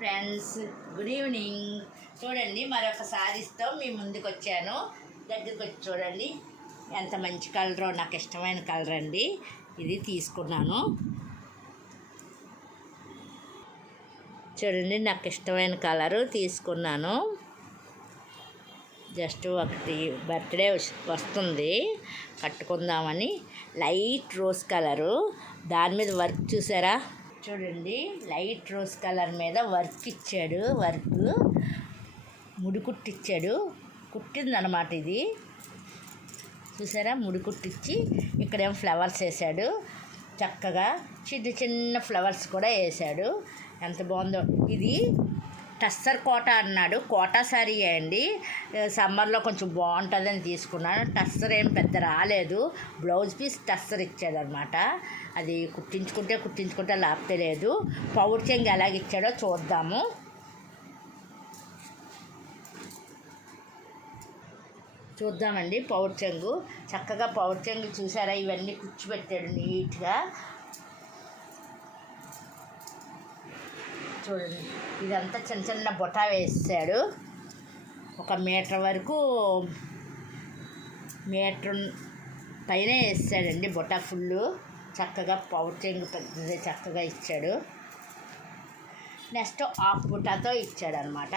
Friends, good evening. చూడండి, మరొక సారీస్తో మీ ముందుకు వచ్చాను. దగ్గరికి వచ్చి చూడండి ఎంత మంచి కలరో, నాకు ఇష్టమైన కలర్ అండి. ఇది తీసుకున్నాను. చూడండి, నాకు ఇష్టమైన కలరు తీసుకున్నాను. జస్ట్ ఒకటి బర్త్డే వస్తుంది, కట్టుకుందామని. లైట్ రోజ్ కలరు, దాని మీద వర్క్ చూసారా? చూడండి, లైట్ రోజ్ కలర్ మీద వర్క్ ఇచ్చాడు. ముడికుట్టిచ్చాడు, కుట్టిందనమాట ఇది. చూసారా? ముడికుట్టిచ్చి ఇక్కడేమో ఫ్లవర్స్ వేసాడు. చక్కగా చిన్న చిన్న ఫ్లవర్స్ కూడా వేసాడు. ఎంత బాగుందో. ఇది టస్సర్ కోట అన్నాడు. కోటా శారీ అండి. సమ్మర్లో కొంచెం బాగుంటుందని తీసుకున్నాను. టస్సర్ ఏం పెద్ద రాలేదు. బ్లౌజ్ పీస్ టస్సర్ ఇచ్చాడనమాట. అది కుట్టించుకుంటే లాభతే లేదు. పౌడర్ చెంగు ఎలాగిచ్చాడో చూద్దాము. చూద్దామండి. పౌడర్ చెంగు, చక్కగా పౌడర్ చెంగు చూసారా? ఇవన్నీ కూర్చోబెట్టాడు నీట్గా. చూడండి, ఇదంతా చిన్న చిన్న బొటా వేసాడు. 1 మీటర్ వరకు, మీటర్ పైన వేసాడండి బొటా ఫుల్లు. చక్కగా పౌడర్ చెంగు పెద్దది చక్కగా ఇచ్చాడు. నెక్స్ట్ హాఫ్ బుటాతో ఇచ్చాడు అనమాట.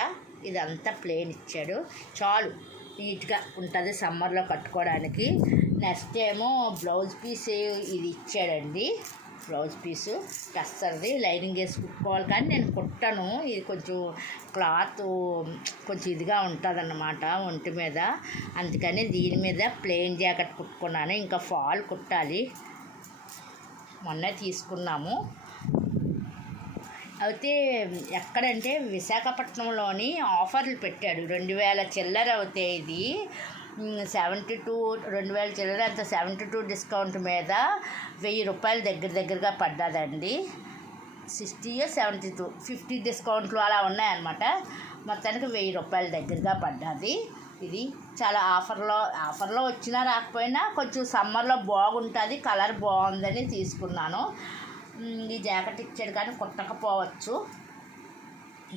ఇదంతా ప్లెయిన్ ఇచ్చాడు. చాలు, నీట్గా ఉంటుంది సమ్మర్లో కట్టుకోవడానికి. నెక్స్ట్ ఏమో బ్లౌజ్ పీస్ ఇది ఇచ్చాడండి. Blouse piece టస్సర్ది. లైనింగ్ వేసి కుట్టుకోవాలి, కానీ నేను కుట్టను. ఇది కొంచెం క్లాత్ కొంచెం ఇదిగా ఉంటుందన్నమాట ఒంటి మీద. అందుకని దీని మీద ప్లెయిన్ జాకెట్ కుట్టుకున్నాను. ఇంకా ఫాల్ కుట్టాలి. మొన్న తీసుకున్నాము. అయితే ఎక్కడంటే విశాఖపట్నంలోని ఆఫర్లు పెట్టాడు. 2000 చిల్లర అవుతే ఇది 72, 2000 చిల్లర అంత 72 డిస్కౌంట్ మీద 1000 రూపాయలు దగ్గరగా పడ్డదండి. 60 72 50 డిస్కౌంట్లు అలా ఉన్నాయన్నమాట. మొత్తానికి 1000 రూపాయల దగ్గరగా పడ్డది. ఇది చాలా ఆఫర్లో వచ్చినా రాకపోయినా కొంచెం సమ్మర్లో బాగుంటుంది, కలర్ బాగుందని తీసుకున్నాను. ఈ జాకెట్ ఇచ్చాడు, కానీ కుట్టకపోవచ్చు.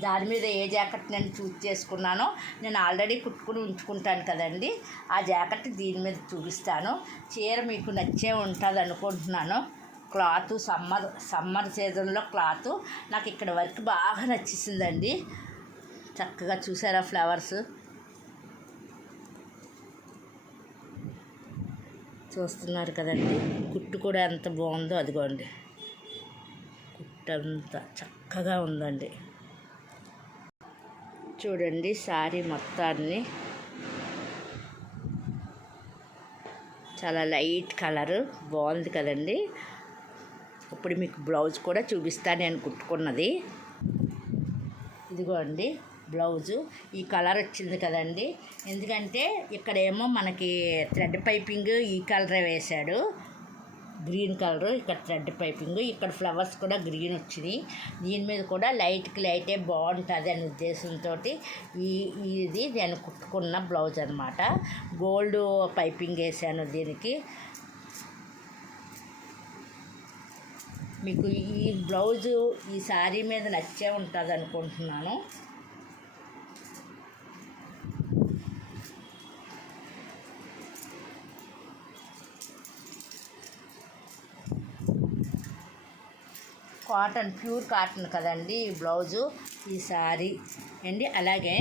దాని మీద ఏ జాకెట్ నేను చూస్ చేసుకున్నానో నేను ఆల్రెడీ కుట్టుకుని ఉంచుకుంటాను కదండి. ఆ జాకెట్ దీని మీద చూపిస్తాను. చీర మీకు నచ్చే ఉంటుంది అనుకుంటున్నాను. క్లాత్ సమ్మర్ సీజన్లో క్లాత్ నాకు ఇక్కడ వరకు బాగా నచ్చేసిందండి. చక్కగా చూసారా ఫ్లవర్స్? చూస్తున్నారు కదండి. కుట్టు కూడా ఎంత బాగుందో, అదిగోండి. కుట్టంతా చక్కగా ఉందండి. చూడండి శారీ మొత్తాన్ని, చాలా లైట్ కలరు, బాగుంది కదండి. ఇప్పుడు మీకు బ్లౌజ్ కూడా చూపిస్తాను నేను కుట్టుకున్నది. ఇదిగోండి బ్లౌజు. ఈ కలర్ వచ్చింది కదండి. ఎందుకంటే ఇక్కడేమో మనకి థ్రెడ్ పైపింగ్ ఈ కలరే వేశాడు, గ్రీన్ కలరు. ఇక్కడ థ్రెడ్ పైపింగ్, ఇక్కడ ఫ్లవర్స్ కూడా గ్రీన్ వచ్చింది. దీని మీద కూడా లైటే బాగుంటుంది అనే ఉద్దేశంతో ఇది నేను కుట్టుకున్న బ్లౌజ్ అనమాట. గోల్డ్ పైపింగ్ వేసాను దీనికి. మీకు ఈ బ్లౌజు ఈ శారీ మీద నచ్చే ఉంటుంది అనుకుంటున్నాను. కాటన్, ప్యూర్ కాటన్ కదండి ఈ బ్లౌజు, ఈ శారీ అండి. అలాగే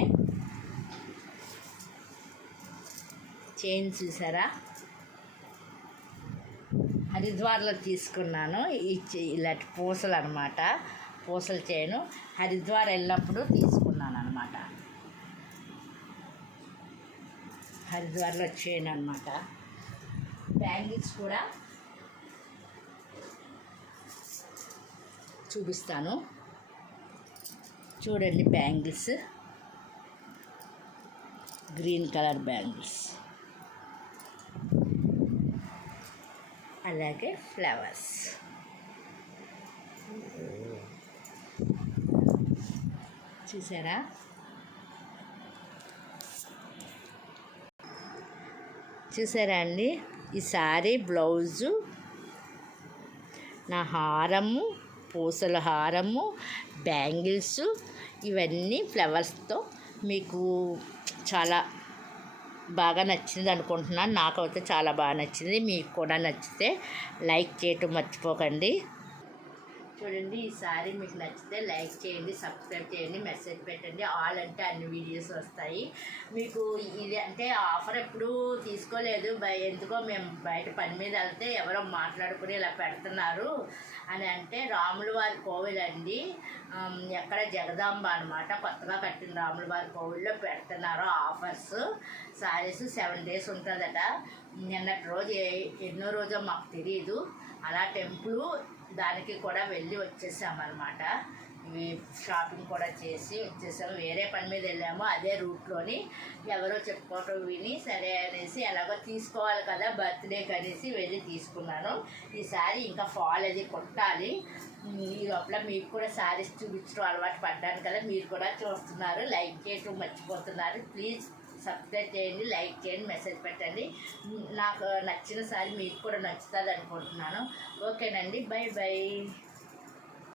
చైన్ చూసారా? హరిద్వార్లో తీసుకున్నాను. ఇలాంటి పూసలు అనమాట, పూసల చైను. హరిద్వార్ వెళ్ళినప్పుడు తీసుకున్నాను అనమాట. హరిద్వార్లో చైన్ అనమాట. బ్యాంగిల్స్ కూడా చూపిస్తాను. చూడండి, బ్యాంగిల్స్, గ్రీన్ కలర్ బ్యాంగిల్స్, అలాగే ఫ్లవర్స్. చూసారా? అండి, ఈ శారీ బ్లౌజు, నా హారము, పూసల హారము, బ్యాంగిల్స్, ఇవన్నీ ఫ్లవర్స్తో మీకు చాలా బాగా నచ్చింది అనుకుంటున్నాను. నాకైతే చాలా బాగా నచ్చింది. మీకు కూడా నచ్చితే లైక్ చేయటం మర్చిపోకండి. చూడండి, ఈ సారీ మీకు నచ్చితే లైక్ చేయండి, సబ్స్క్రైబ్ చేయండి, మెసేజ్ పెట్టండి. ఆల్ అంటే అన్ని వీడియోస్ వస్తాయి మీకు. ఇది అంటే ఆఫర్ ఎప్పుడూ తీసుకోలేదు, ఎందుకో మేము బయట పని మీద వెళ్తే ఎవరో మాట్లాడుకుని ఇలా పెడుతున్నారు అని అంటే, రాముల వారి కోవిల్ అండి, ఎక్కడ జగదాంబ అనమాట, కొత్తగా కట్టిన రాముల వారి కోవిల్లో పెడుతున్నారు ఆఫర్స్. సారీస్ 7 days ఉంటుందట. నిన్నటి రోజు ఎన్నో రోజో మాకు తెలియదు. అలా టెంపుల్ దానికి కూడా వెళ్ళి వచ్చేసామన్నమాట. ఇవి షాపింగ్ కూడా చేసి వచ్చేసాము. వేరే పని మీద వెళ్ళాము, అదే రూట్లోని ఎవరో చెప్పుకోవటం విని సరే అనేసి ఎలాగో తీసుకోవాలి కదా బర్త్డేకి అనేసి వెళ్ళి తీసుకున్నాను. ఈ సారీ ఇంకా ఫాల్ అది కొట్టాలి. ఈ లోపల మీకు కూడా శారీస్ చూపించడం అలవాటు పడ్డాను కదా, మీరు కూడా చూస్తున్నారు, లైక్ చేయటం మర్చిపోతున్నారు. ప్లీజ్ సబ్స్క్రైబ్ చేయండి, లైక్ చేయండి, మెసేజ్ పెట్టండి. నాకు నచ్చిన సారీ మీకు కూడా నచ్చుతుంది అనుకుంటున్నాను. ఓకేనండి, బై బై.